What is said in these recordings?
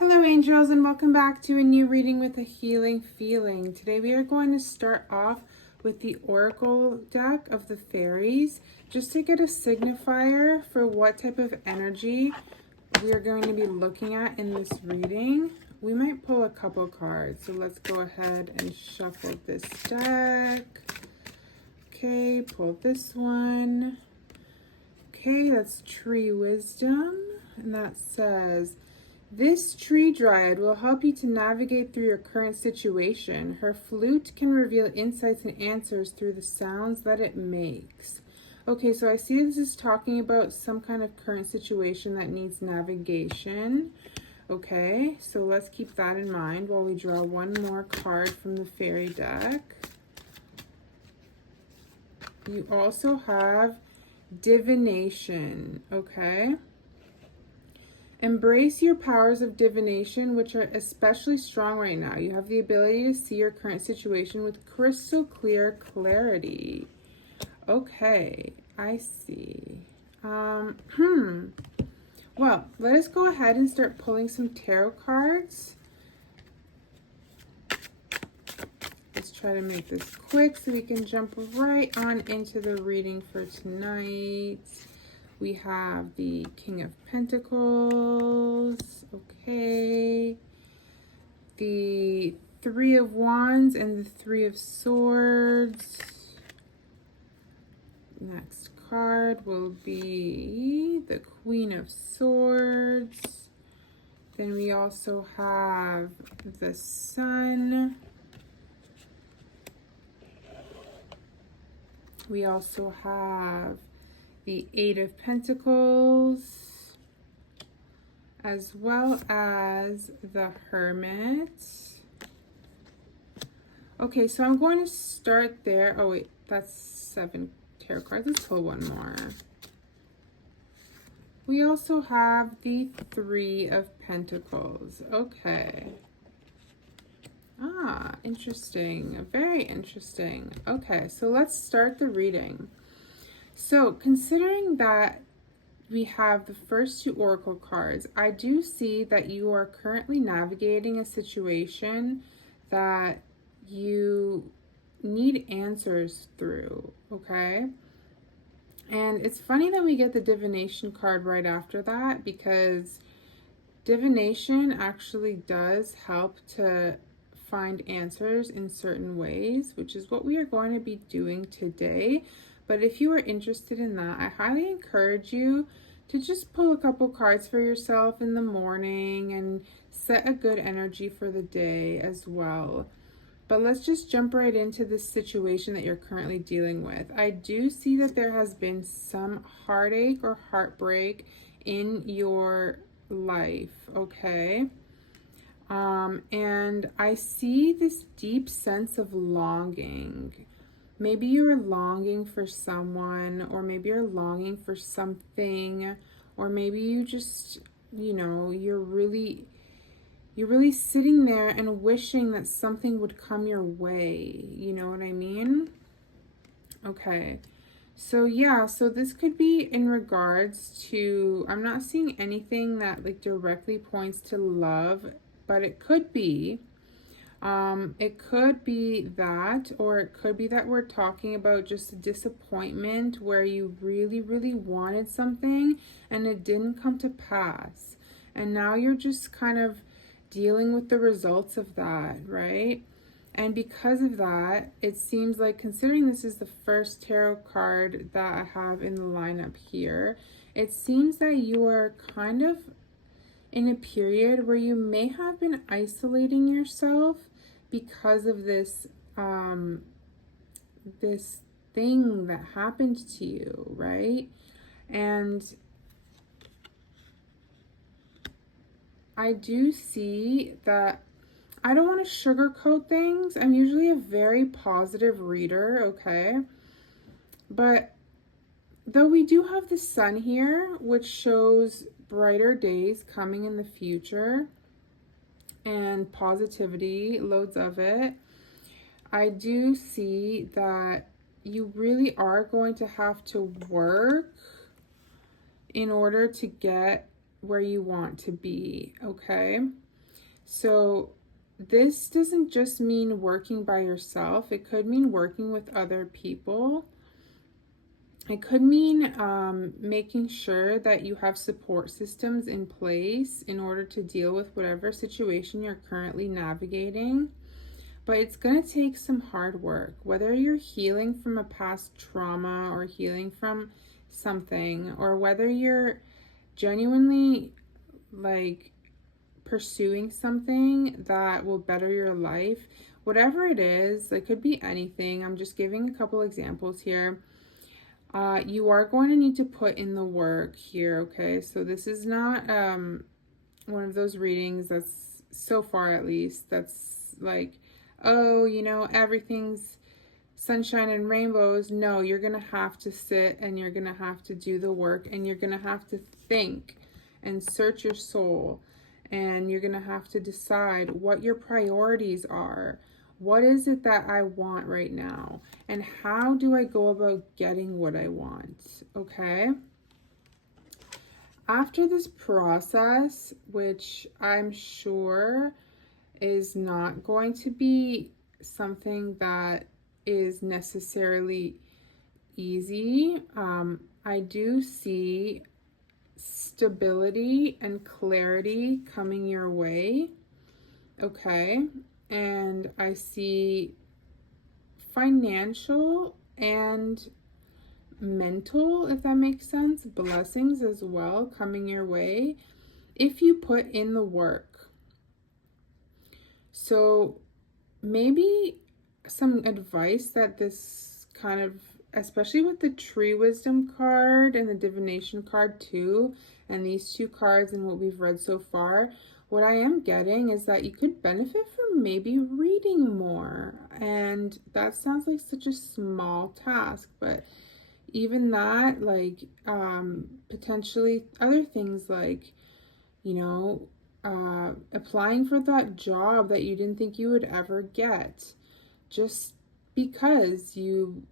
Hello angels, and welcome back to a new reading with a healing feeling. Today we are going to start off with the oracle deck of the fairies, just to get a signifier for what type of energy we are going to be looking at in this reading. We might pull a couple cards, so let's go ahead and shuffle this deck. Okay, pull this one. Okay, that's Tree Wisdom, and that says, this tree dryad will help you to navigate through your current situation. Her flute can reveal insights and answers through the sounds that it makes. Okay, so I see this is talking about some kind of current situation that needs navigation. Okay, so let's keep that in mind while we draw one more card from the fairy deck. You also have divination, okay? Embrace your powers of divination, which are especially strong right now. You have the ability to see your current situation with crystal clear clarity. Okay, I see. Well, let us go ahead and start pulling some tarot cards. Let's try to make this quick so we can jump right on into the reading for tonight. We have the King of Pentacles, okay, the Three of Wands and the Three of Swords. Next card will be the Queen of Swords. Then we also have the Sun. We also have the Eight of Pentacles, as well as the Hermit. Okay, so I'm going to start there. Oh wait, that's 7 tarot cards. Let's pull one more. We also have the Three of Pentacles. Okay. Ah, interesting. Very interesting. Okay, so let's start the reading. So considering that we have the first 2 oracle cards, I do see that you are currently navigating a situation that you need answers through, okay? And it's funny that we get the divination card right after that, because divination actually does help to find answers in certain ways, which is what we are going to be doing today. But if you are interested in that, I highly encourage you to just pull a couple cards for yourself in the morning and set a good energy for the day as well. But let's just jump right into this situation that you're currently dealing with. I do see that there has been some heartache or heartbreak in your life, okay? And I see this deep sense of longing. Maybe you're longing for someone, or maybe you're longing for something, or maybe you just, you're really sitting there and wishing that something would come your way. You know what I mean? Okay. So yeah, so this could be in regards to, I'm not seeing anything that like directly points to love, but it could be. It could be that, or it could be that we're talking about just a disappointment where you really, really wanted something and it didn't come to pass. And now you're just kind of dealing with the results of that, right? And because of that, it seems like, considering this is the first tarot card that I have in the lineup here, it seems that you are kind of in a period where you may have been isolating yourself because of this this thing that happened to you, right? And I do see that I don't want to sugarcoat things. I'm usually a very positive reader, okay? But though we do have the sun here, which shows brighter days coming in the future and positivity, loads of it, I do see that you really are going to have to work in order to get where you want to be, okay? So this doesn't just mean working by yourself. It could mean working with other people. It could mean making sure that you have support systems in place in order to deal with whatever situation you're currently navigating. But it's going to take some hard work, whether you're healing from a past trauma or healing from something, or whether you're genuinely like pursuing something that will better your life. Whatever it is, it could be anything. I'm just giving a couple examples here. You are going to need to put in the work here, okay? So this is not one of those readings that's, so far at least, that's like, oh, you know, everything's sunshine and rainbows. No, you're going to have to sit and you're going to have to do the work, and you're going to have to think and search your soul, and you're going to have to decide what your priorities are. What is it that I want right now? And how do I go about getting what I want? Okay? After this process, which I'm sure is not going to be something that is necessarily easy, I do see stability and clarity coming your way. Okay? And I see financial and mental, if that makes sense, blessings as well coming your way if you put in the work. So maybe some advice that this kind of, especially with the tree wisdom card and the divination card too, and these two cards and what we've read so far, what I am getting is that you could benefit from maybe reading more. And that sounds like such a small task, but even that, like potentially other things like, you know, applying for that job that you didn't think you would ever get, just because you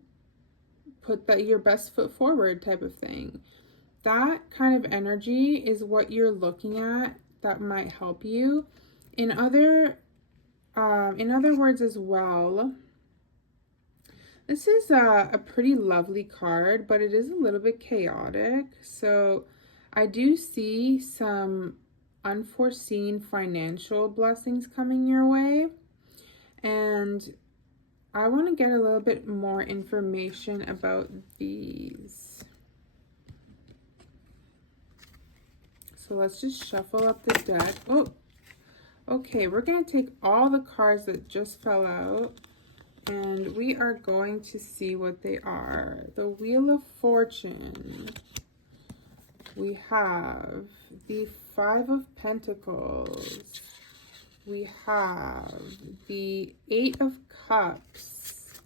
put that your best foot forward type of thing. That kind of energy is what you're looking at that might help you. In other words as well, this is a pretty lovely card, but it is a little bit chaotic. So I do see some unforeseen financial blessings coming your way. And I want to get a little bit more information about these. So let's just shuffle up the deck. Oh, okay, we're going to take all the cards that just fell out, and we are going to see what they are. The Wheel of Fortune. We have the Five of Pentacles. We have the Eight of Cups,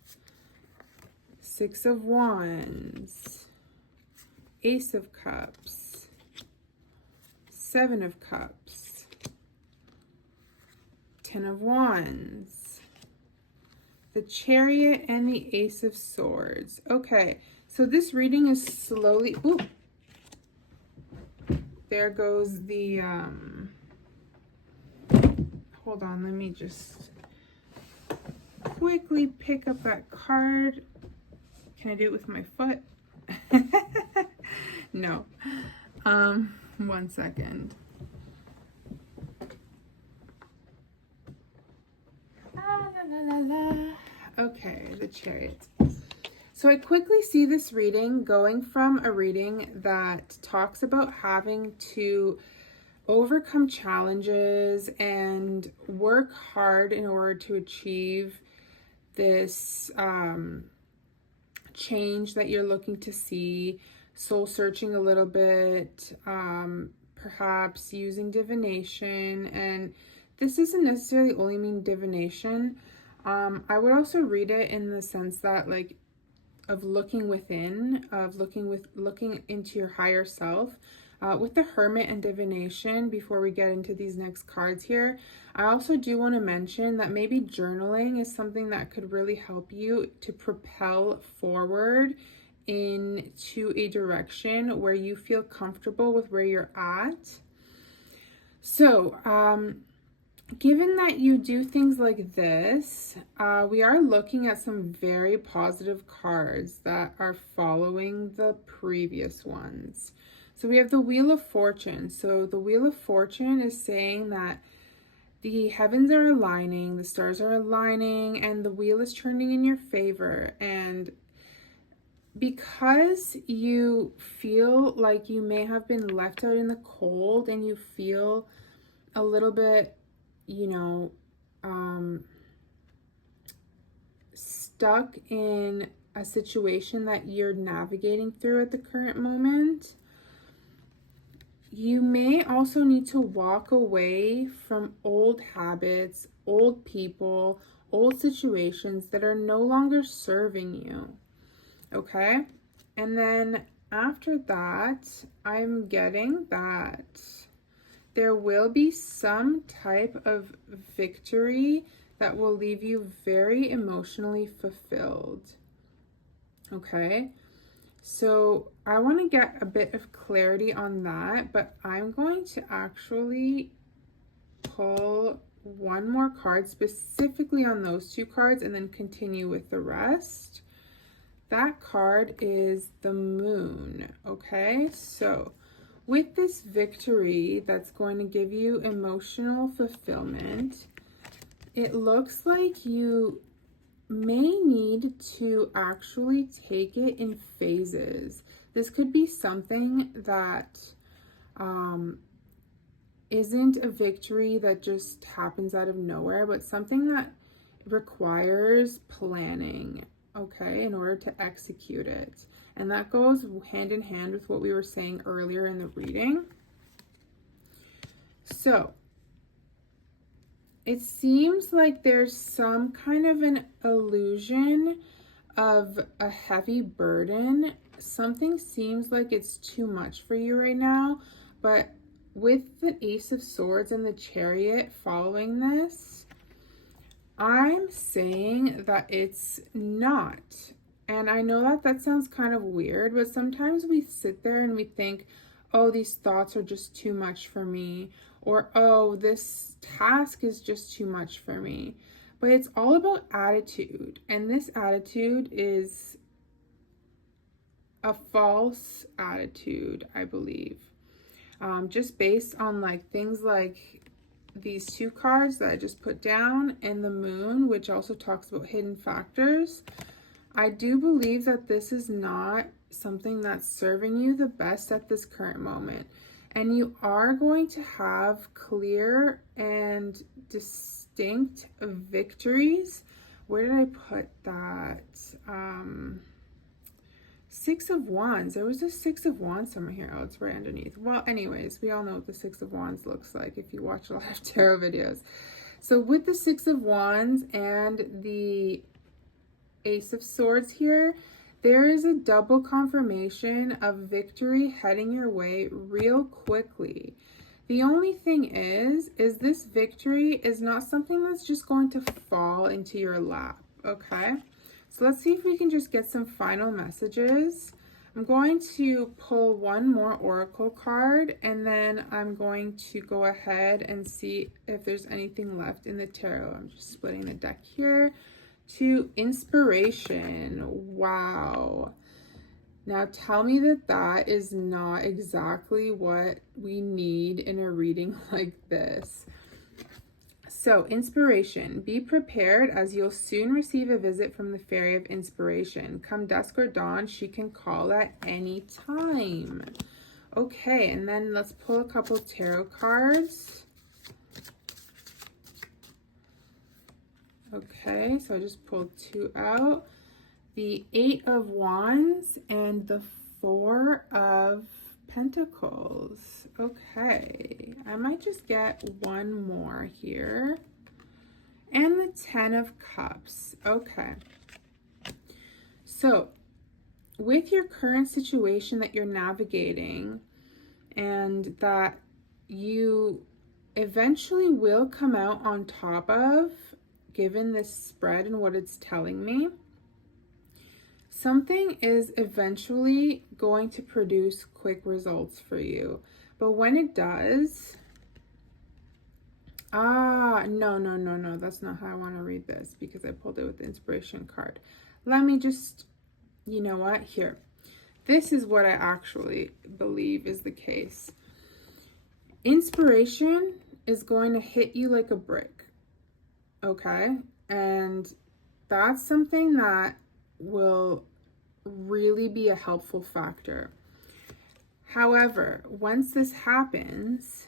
Six of Wands, Ace of Cups, Seven of Cups, Ten of Wands, the Chariot, and the Ace of Swords. Okay, so this reading is slowly... Ooh, there goes the... Hold on, let me just quickly pick up that card. Can I do it with my foot? No. 1 second. Okay, the Chariot. So I quickly see this reading going from a reading that talks about having to overcome challenges and work hard in order to achieve this change that you're looking to see, soul searching a little bit, perhaps using divination. And this doesn't necessarily only mean divination. I would also read it in the sense that, like, of looking within, of looking into your higher self. With the Hermit and divination, before we get into these next cards here, I also do want to mention that maybe journaling is something that could really help you to propel forward into a direction where you feel comfortable with where you're at. So, given that you do things like this, we are looking at some very positive cards that are following the previous ones. So we have the Wheel of Fortune. So the Wheel of Fortune is saying that the heavens are aligning, the stars are aligning, and the wheel is turning in your favor. And because you feel like you may have been left out in the cold and you feel a little bit, stuck in a situation that you're navigating through at the current moment, you may also need to walk away from old habits, old people, old situations that are no longer serving you. Okay? And then after that, I'm getting that there will be some type of victory that will leave you very emotionally fulfilled. Okay? So I want to get a bit of clarity on that, but I'm going to actually pull one more card specifically on those two cards and then continue with the rest. That card is the Moon. Okay, so with this victory that's going to give you emotional fulfillment, it looks like you may need to actually take it in phases. This could be something that isn't a victory that just happens out of nowhere, but something that requires planning, okay, in order to execute it. And that goes hand in hand with what we were saying earlier in the reading. So it seems like there's some kind of an illusion of a heavy burden. Something seems like it's too much for you right now, but with the Ace of Swords and the Chariot following this, I'm saying that it's not. And I know that that sounds kind of weird, but sometimes we sit there and we think, oh, these thoughts are just too much for me, or oh, this task is just too much for me. But it's all about attitude, and this attitude is a false attitude, I believe. Just based on like things like these two cards that I just put down and the Moon, which also talks about hidden factors. I do believe that this is not something that's serving you the best at this current moment. And you are going to have clear and distinct victories. Where did I put that? Six of Wands. There was a Six of Wands somewhere here. Oh, it's right underneath. Well, anyways, we all know what the Six of Wands looks like if you watch a lot of tarot videos. So with the Six of Wands and the Ace of Swords here, there is a double confirmation of victory heading your way real quickly. The only thing is this victory is not something that's just going to fall into your lap, okay? So let's see if we can just get some final messages. I'm going to pull one more oracle card, and then I'm going to go ahead and see if there's anything left in the tarot. I'm just splitting the deck here. To Inspiration. Wow. Now tell me that that is not exactly what we need in a reading like this. So, Inspiration. Be prepared, as you'll soon receive a visit from the Fairy of Inspiration. Come dusk or dawn, she can call at any time. Okay, and then let's pull a couple tarot cards. Okay, so I just pulled two out. The Eight of Wands and the Four of Pentacles. Okay, I might just get one more here. And the Ten of Cups. Okay. So, with your current situation that you're navigating and that you eventually will come out on top of, given this spread and what it's telling me, something is eventually going to produce quick results for you. But when it does, No. That's not how I want to read this because I pulled it with the inspiration card. Let me just, you know what? Here. This is what I actually believe is the case. Inspiration is going to hit you like a brick. Okay? And that's something that will really be a helpful factor. However, once this happens,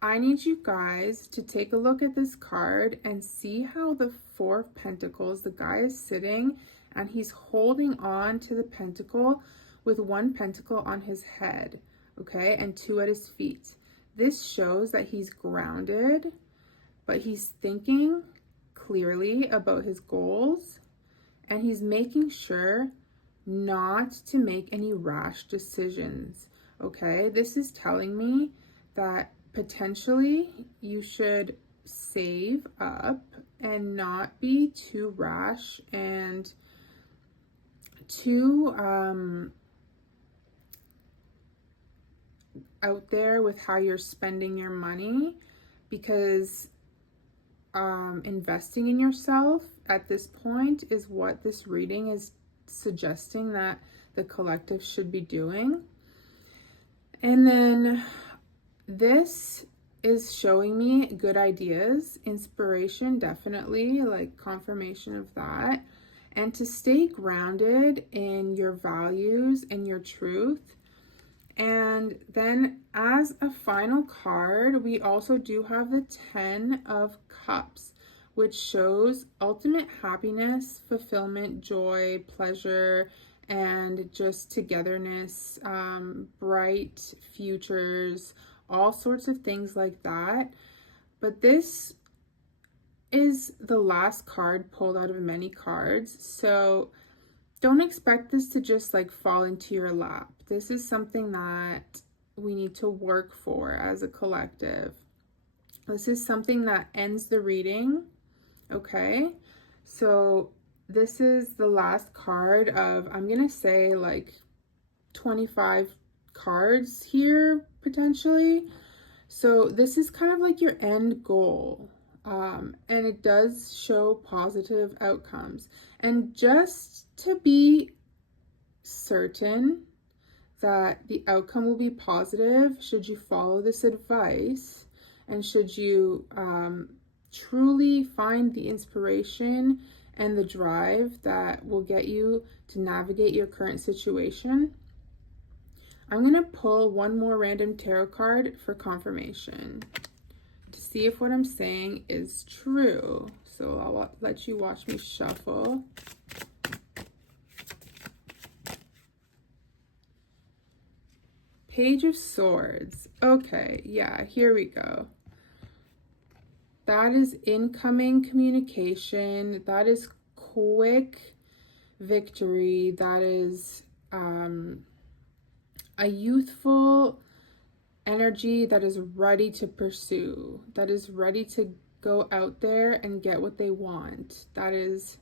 I need you guys to take a look at this card and see how the Four of Pentacles, the guy is sitting and he's holding on to the pentacle with one pentacle on his head, okay, and two at his feet. This shows that he's grounded, but he's thinking clearly about his goals and he's making sure not to make any rash decisions, okay? This is telling me that potentially you should save up and not be too rash and too out there with how you're spending your money, because investing in yourself at this point is what this reading is suggesting that the collective should be doing. And then this is showing me good ideas, inspiration, definitely, like confirmation of that, and to stay grounded in your values and your truth. And then as a final card, we also do have the 10 of Cups, which shows ultimate happiness, fulfillment, joy, pleasure, and just togetherness, bright futures, all sorts of things like that. But this is the last card pulled out of many cards, so don't expect this to just like fall into your lap. This is something that we need to work for as a collective. This is something that ends the reading, okay? So this is the last card of, I'm gonna say like 25 cards here potentially. So this is kind of like your end goal. And it does show positive outcomes. And just to be certain that the outcome will be positive, should you follow this advice and should you truly find the inspiration and the drive that will get you to navigate your current situation, I'm going to pull one more random tarot card for confirmation to see if what I'm saying is true. So I'll let you watch me shuffle. Page of Swords. Okay, yeah, here we go. That is incoming communication. That is quick victory. That is a youthful energy that is ready to pursue, that is ready to go out there and get what they want. That is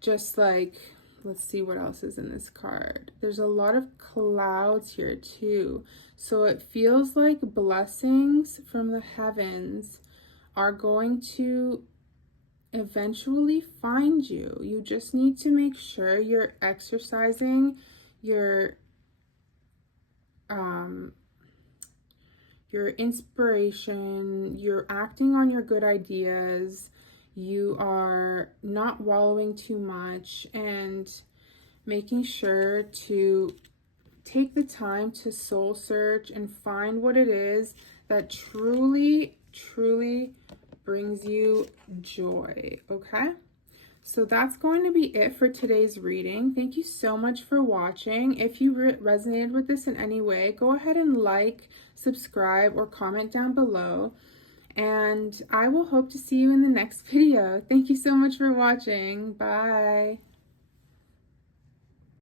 just like, let's see what else is in this card. There's a lot of clouds here too. So it feels like blessings from the heavens are going to eventually find you. You just need to make sure you're exercising your inspiration, you're acting on your good ideas, you are not wallowing too much, and making sure to take the time to soul search and find what it is that truly brings you joy, okay? So that's going to be it for today's reading. Thank you so much for watching. If you resonated with this in any way, go ahead and like, subscribe, or comment down below. And I will hope to see you in the next video. Thank you so much for watching. Bye.